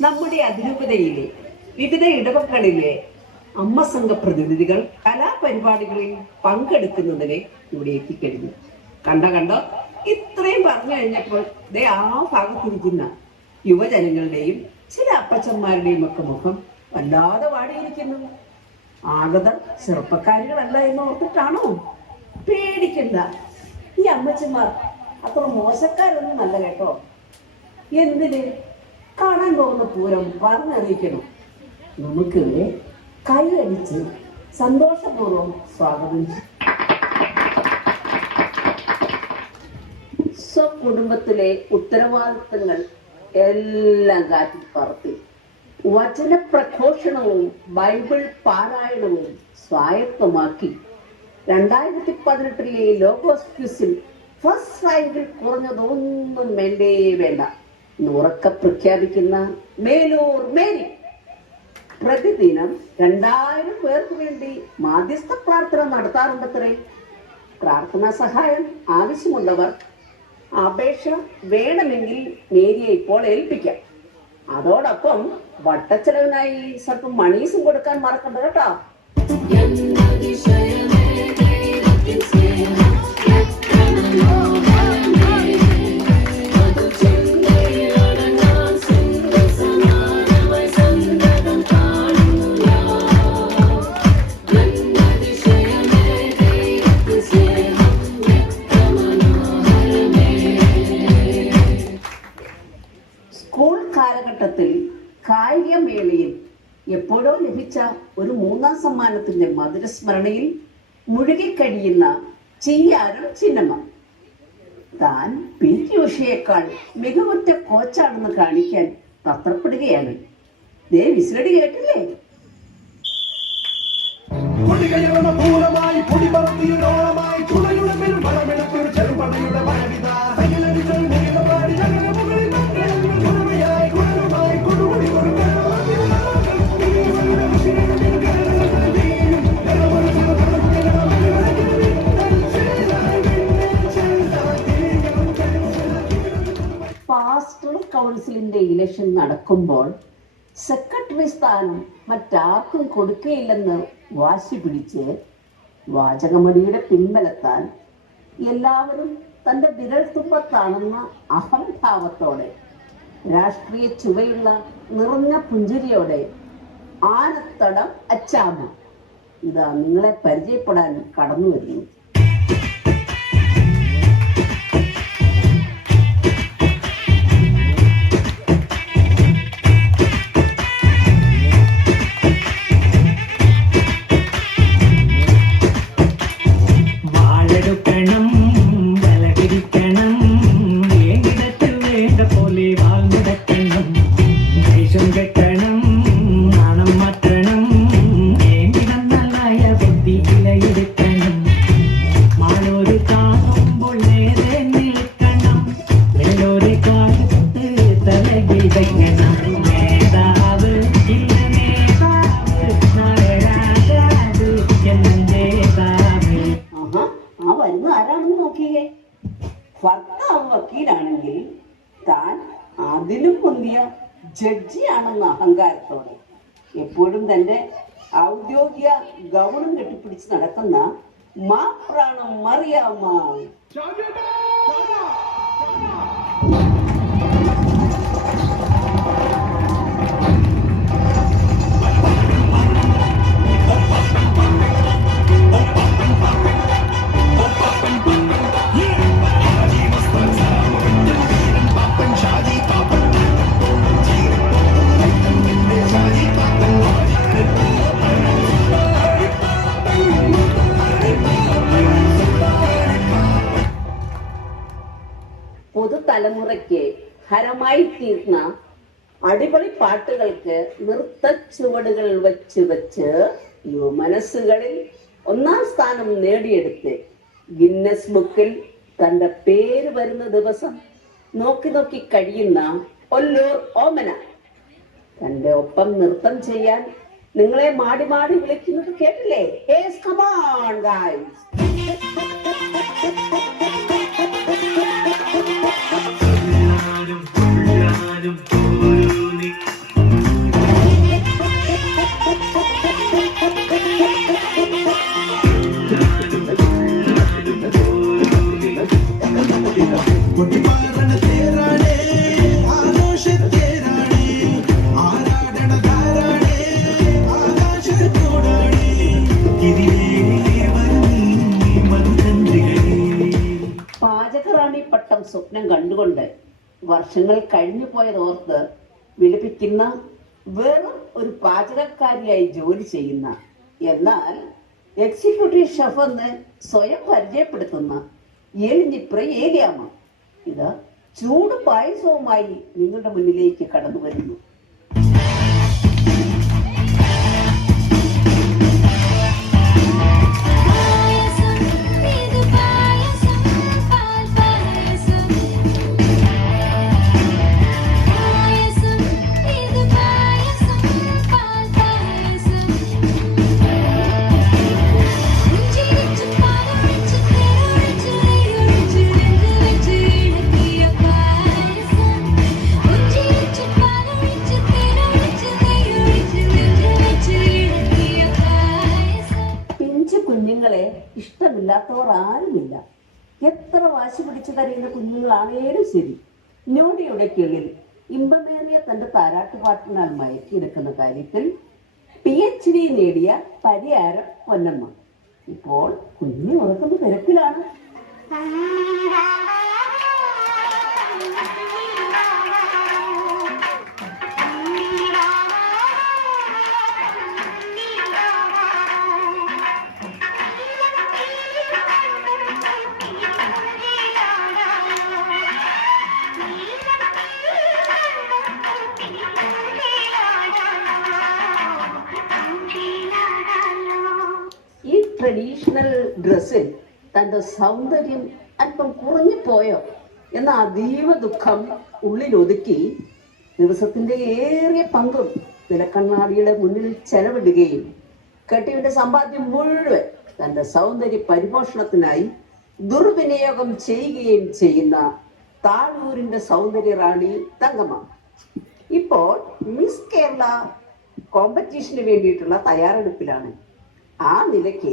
നമ്മുടെ അതിരൂപതയിലെ വിവിധ ഇടവകളിലെ അമ്മ സംഘ പ്രതിനിധികൾ കലാപരിപാടികളിൽ പങ്കെടുക്കുന്നതിന് ഇവിടെ എത്തിക്കഴിഞ്ഞു. കണ്ടോ ഇത്രയും പറഞ്ഞു കഴിഞ്ഞപ്പോൾ ആ ഭാഗത്തിരിക്കുന്ന യുവജനങ്ങളുടെയും ചില അപ്പച്ചന്മാരുടെയും ഒക്കെ മുഖം വല്ലാതെ വാടിയിരിക്കുന്നു. ആഗതർ ചെറുപ്പക്കാരികളല്ല എന്ന് ഓർത്തിട്ടാണോ? പേടിക്കണ്ട, ഈ അമ്മച്ചന്മാർ അത്ര മോശക്കാരൊന്നും അല്ല കേട്ടോ. എന്തിന്? കാണാൻ പോകുന്ന പൂരം പറഞ്ഞറിയിക്കണം. നമുക്ക് കൈയടിച്ച് സന്തോഷപൂർവ്വം സ്വാഗതം ചെയ്യും. സ്വകുടുംബത്തിലെ ഉത്തരവാദിത്തങ്ങൾ എല്ലാം കാറ്റിൽ പറത്തി വചന പ്രഘോഷണവും ബൈബിൾ പാരായണവും സ്വായത്തമാക്കി 2018 ലോഗോസ് ക്വിസിൽ ഫസ്റ്റ് റാങ്കിൽ കുറഞ്ഞതൊന്നും വേണ്ട ഉറക്കെ പ്രഖ്യാപിക്കുന്ന മേലൂർ മേരി പ്രതിദിനം 2000 പേർക്ക് വേണ്ടി മാധ്യസ്ഥ പ്രാർത്ഥന നടത്താറുണ്ടത്രേ. പ്രാർത്ഥനാ സഹായം ആവശ്യമുള്ളവർ അപേക്ഷ വേണമെങ്കിൽ മേരിയെ ഇപ്പോൾ ഏൽപ്പിക്കാം. അതോടൊപ്പം വട്ടച്ചെലവിനായി സ്വല്പം മണീസും കൊടുക്കാൻ മറക്കണ്ട കേട്ടോ. സ്കൂൾ കാലഘട്ടത്തിൽ കായികമേളയിൽ എപ്പോഴോ ലഭിച്ച ഒരു 3ാം സമ്മാനത്തിന്റെ മധുരസ്മരണയിൽ മുഴുകിക്കഴിയുന്ന ചിയ്യാരം ചിന്നമ്മ താൻ പി.ടി. ഉഷയേക്കാൾ മികവുറ്റ കോച്ചാണെന്ന് കാണിക്കാൻ തത്രപ്പെടുകയാണ്. വിസിലടി കേട്ടില്ലേ? പാസ്റ്റർ കൗൺസിലിന്റെ ഇലക്ഷൻ നടക്കുമ്പോൾ സെക്രട്ടറി സ്ഥാനം മറ്റാർക്കും കൊടുക്കുകയില്ലെന്ന് വാശി പിടിച്ച് വാചകമടിയുടെ പിൻബലത്താൽ എല്ലാവരും തന്റെ വിരൽത്തുമ്പത്താണെന്ന അഹംഭാവത്തോടെ രാഷ്ട്രീയ ചുവയുള്ള നിറഞ്ഞ പുഞ്ചിരിയോടെ ആനത്തടം അച്ചാമ്മ ഇതാ നിങ്ങളെ പരിചയപ്പെടാൻ കടന്നു വരുന്നു. ഭർത്താവ് വക്കീലാണെങ്കിൽ താൻ അതിലും പൊന്തിയ ജഡ്ജിയാണെന്ന അഹങ്കാരത്തോടെ എപ്പോഴും തന്റെ ഔദ്യോഗിക ഗൗണം കെട്ടിപ്പിടിച്ച് നടക്കുന്ന മാപ്രാണം മറിയാമ്മ. പുതുതലമുറയ്ക്ക് ഹരമായി തീർന്ന അടിപൊളി പാട്ടുകൾക്ക് നൃത്ത ചുവടുകൾ വെച്ച് യുവമനസ്സുകളിൽ 1ാം സ്ഥാനം നേടിയെടുത്ത് ഗിന്നസ് ബുക്കിൽ തന്റെ പേര് വരുന്ന ദിവസം നോക്കി കഴിയുന്ന ഒല്ലൂർ ഓമന തന്റെ ഒപ്പം നൃത്തം ചെയ്യാൻ നിങ്ങളെ മാടി വിളിക്കുന്നത് കേട്ടില്ലേ? Come on guys. വർഷങ്ങൾ കഴിഞ്ഞു പോയതോർത്ത് വിലപിക്കുന്ന വെറും ഒരു പാചകക്കാരിയായി ജോലി ചെയ്യുന്ന, എന്നാൽ എക്സിക്യൂട്ടീവ് ഷെഫ് എന്ന് സ്വയം പരിചയപ്പെടുത്തുന്ന ഏലിഞ്ഞിപ്ര ഏലിയാമ്മ ഇത് ചൂട് പായസവുമായി നിങ്ങളുടെ മുന്നിലേക്ക് കടന്നു വരുന്നു. കുഞ്ഞുങ്ങളെ ഇഷ്ടമില്ലാത്തവർ ആരുമില്ല. എത്ര വാശി പിടിച്ചു കരയുന്ന കുഞ്ഞുങ്ങളാണേലും ശരി, ഞൊടിയുടെ കിളിൽ ഇമ്പമേറിയ തന്റെ താരാട്ടുപാട്ടിനാൽ മയക്കിയെടുക്കുന്ന കാര്യത്തിൽ PhD നേടിയ പരിയാരം പൊന്നമ്മ ഇപ്പോൾ കുഞ്ഞു ഉറക്കുന്ന തിരക്കിലാണ്. ട്രഡീഷണൽ ഡ്രസ്സിൽ തന്റെ സൗന്ദര്യം അല്പം കുറഞ്ഞു പോയോ എന്ന അതീവ ദുഃഖം ഉള്ളിലൊതുക്കി ദിവസത്തിന്റെ ഏറിയ പങ്കും വിലക്കണ്ണാടിയുടെ മുന്നിൽ ചെലവിടുകയും കെട്ടിയുടെ സമ്പാദ്യം മുഴുവൻ തന്റെ സൗന്ദര്യ പരിപോഷണത്തിനായി ദുർവിനിയോഗം ചെയ്യുകയും ചെയ്യുന്ന താഴൂരിന്റെ സൗന്ദര്യ റാണി തങ്കമ്മ ഇപ്പോൾ മിസ് കേരള കോമ്പറ്റീഷന് വേണ്ടിയിട്ടുള്ള തയ്യാറെടുപ്പിലാണ്. ആ നിലയ്ക്ക്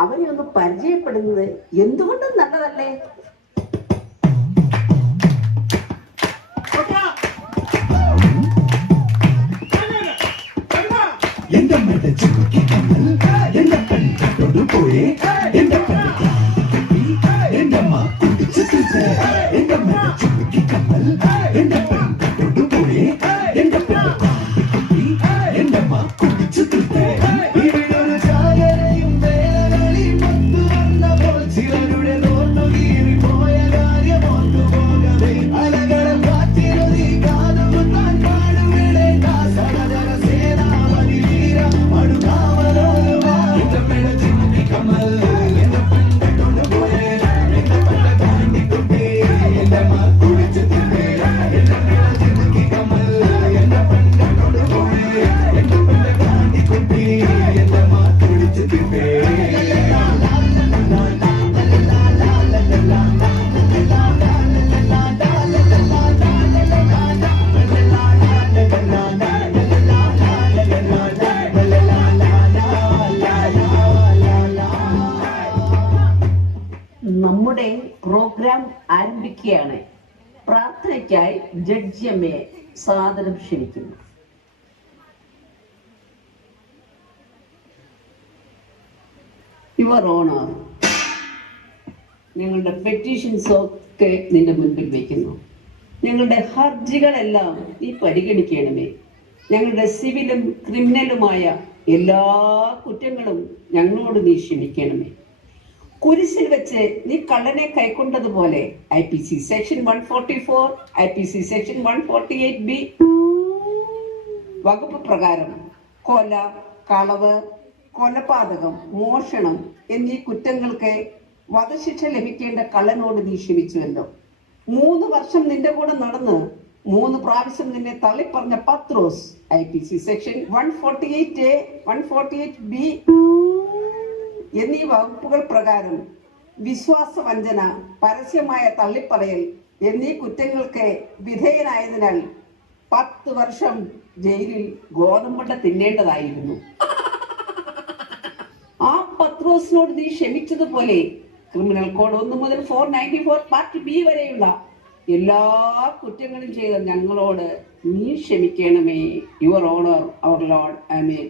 അവരെ ഒന്ന് പരിചയപ്പെടുന്നത് എന്തുകൊണ്ടും നല്ലതല്ലേ? നമ്മുടെ പ്രോഗ്രാം ആരംഭിക്കുകയാണ്. പ്രാർത്ഥനയ്ക്കായി ജഡ്ജി അമ്മയെ സാദരം ക്ഷണിക്കുന്നു. യുവർ ഓണർ, ഞങ്ങളുടെ പെറ്റീഷൻസ് ഒക്കെ നിന്റെ മുൻപിൽ വയ്ക്കുന്നു. ഞങ്ങളുടെ ഹർജികളെല്ലാം നീ പരിഗണിക്കണമേ. ഞങ്ങളുടെ സിവിലും ക്രിമിനലുമായ എല്ലാ കുറ്റങ്ങളും ഞങ്ങളോട് നീ ക്ഷമിക്കണമേ. കുരിശിൽ വെച്ച് നീ കള്ളനെ കൈക്കൊണ്ടതുപോലെ IPC section 144, IPC section 148B വകുപ്പ് പ്രകാരം കൊല, കളവ്, കൊലപാതകം, മോഷണം എന്നീ കുറ്റങ്ങൾക്ക് വധശിക്ഷ ലഭിക്കേണ്ട കള്ളനോട് നീ ക്ഷമിച്ചുവല്ലോ. 3 വർഷം നിന്റെ കൂടെ നടന്ന് 3 പ്രാവശ്യം നിന്നെ തള്ളിപ്പറഞ്ഞ പത്രോസ് IPC സെക്ഷൻ 148A, 148B എന്നീ വകുപ്പുകൾ പ്രകാരം വിശ്വാസവഞ്ചന, പരസ്യമായ തള്ളിപ്പറയൽ എന്നീ കുറ്റങ്ങൾക്ക് വിധേയനായതിനാൽ 10 വർഷം ജയിലിൽ ഗോതമ്പുണ്ട തിന്നേണ്ടതായിരുന്നു. ആ പത്രോസിനോട് നീ ക്ഷമിച്ചതുപോലെ ക്രിമിനൽ കോഡ് 1 മുതൽ 494 പാർട്ട് B വരെയുള്ള എല്ലാ കുറ്റങ്ങളും ചെയ്ത ഞങ്ങളോട് നീ ക്ഷമിക്കണമേ. യുവർ ഓണർ, അവർ ലോർഡ്, ആമേൻ.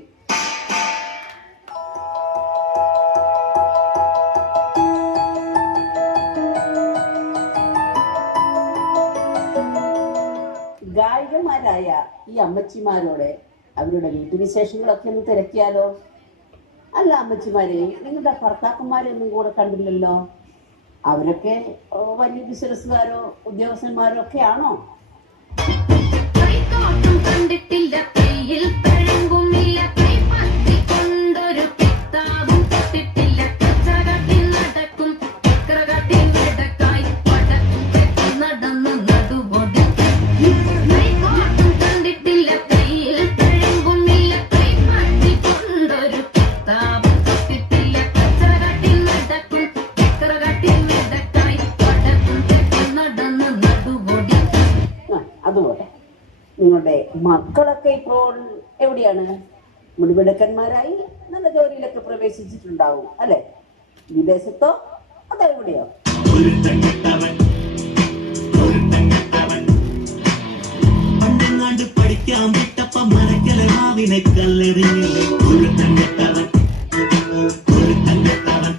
പ്രായമായ ഈ അമ്മച്ചിമാരോട് അവരുടെ വീട്ടുവിശേഷങ്ങളൊക്കെ ഒന്ന് തിരക്കിയാലോ? അല്ല അമ്മച്ചിമാരെ, നിങ്ങളുടെ ഭർത്താക്കന്മാരെ ഒന്നും കൂടെ കണ്ടില്ലല്ലോ. അവരൊക്കെ വലിയ ബിസിനസ്സുകാരോ ഉദ്യോഗസ്ഥന്മാരോ ഒക്കെ ആണോ? കണ്ടിട്ടില്ല. അതുപോലെ നിങ്ങളുടെ മക്കളൊക്കെ ഇപ്പോൾ എവിടെയാണ്? മുടിവെടുക്കന്മാരായി നല്ല ജോലിയിലൊക്കെ പ്രവേശിച്ചിട്ടുണ്ടാവും അല്ലെ? വിദേശത്തോ അതോ എവിടെയോ? പഠിക്കാൻ വിട്ടപ്പ മരക്കലെ മാവിനെ കല്ലെറിഞ്ഞു.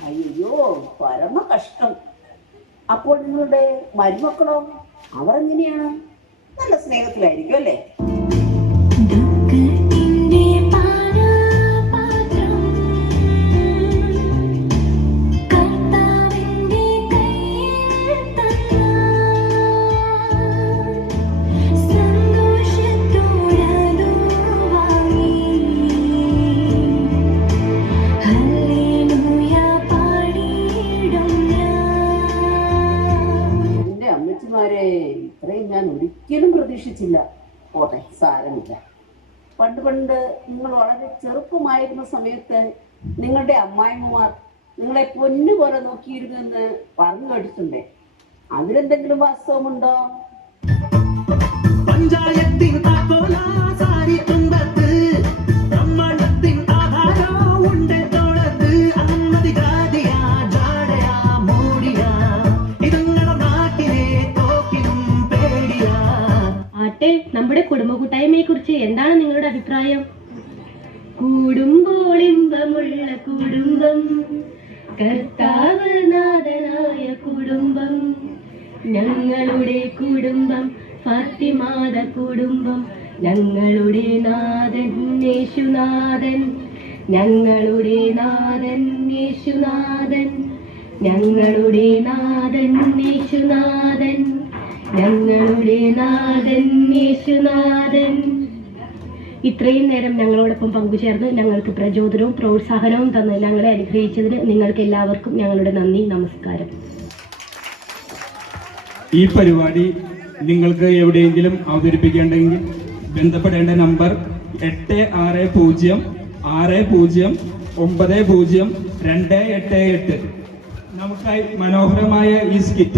അയ്യോ, പരമ കഷ്ടം. അപ്പോൾ നിങ്ങളുടെ മരുമക്കളോ? അവർ എങ്ങനെയാണ്? നല്ല സ്നേഹത്തിലായിരിക്കും അല്ലേ? ഇത്രയും ഞാൻ ഒരിക്കലും പ്രതീക്ഷിച്ചില്ല. പോട്ടെ, സാരമില്ല. പണ്ട് നിങ്ങൾ വളരെ ചെറുപ്പമായിരുന്ന സമയത്ത് നിങ്ങളുടെ അമ്മായിമ്മമാർ നിങ്ങളെ പൊന്നുപോലെ നോക്കിയിരുന്നെന്ന് പറഞ്ഞു കേട്ടിട്ടുണ്ടേ. അതിലെന്തെങ്കിലും വാസ്തവമുണ്ടോ? പഞ്ചായത്തിൻ നമ്മുടെ കുടുംബ കൂട്ടായ്മയെ കുറിച്ച് എന്താണ് നിങ്ങളുടെ അഭിപ്രായം? കൂടുമ്പോൾ ഇമ്പമുള്ള കുടുംബം, കർത്താവ് നാഥനായ കുടുംബം, ഞങ്ങളുടെ കുടുംബം, ഫാത്തിമാത കുടുംബം, ഞങ്ങളുടെ നാഥൻ യേശുനാഥൻ, ഞങ്ങളുടെ നാഥൻ യേശുനാഥൻ, ഞങ്ങളുടെ നാഥൻ യേശുനാഥൻ, ഞങ്ങളുടെ നാഥൻ യേശുനാഥൻ. ഇത്രയും നേരം ഞങ്ങളോടൊപ്പം പങ്കുചേർന്ന് ഞങ്ങൾക്ക് പ്രചോദനവും പ്രോത്സാഹനവും തന്ന് ഞങ്ങളെ അനുഗ്രഹിച്ചതിന് നിങ്ങൾക്ക് എല്ലാവർക്കും ഞങ്ങളുടെ നന്ദി, നമസ്കാരം. ഈ പരിപാടി നിങ്ങൾക്ക് എവിടെയെങ്കിലും അവതരിപ്പിക്കേണ്ടെങ്കിൽ ബന്ധപ്പെടേണ്ട നമ്പർ 8606090288. നമുക്കായി മനോഹരമായ ഈ സ്കിറ്റ്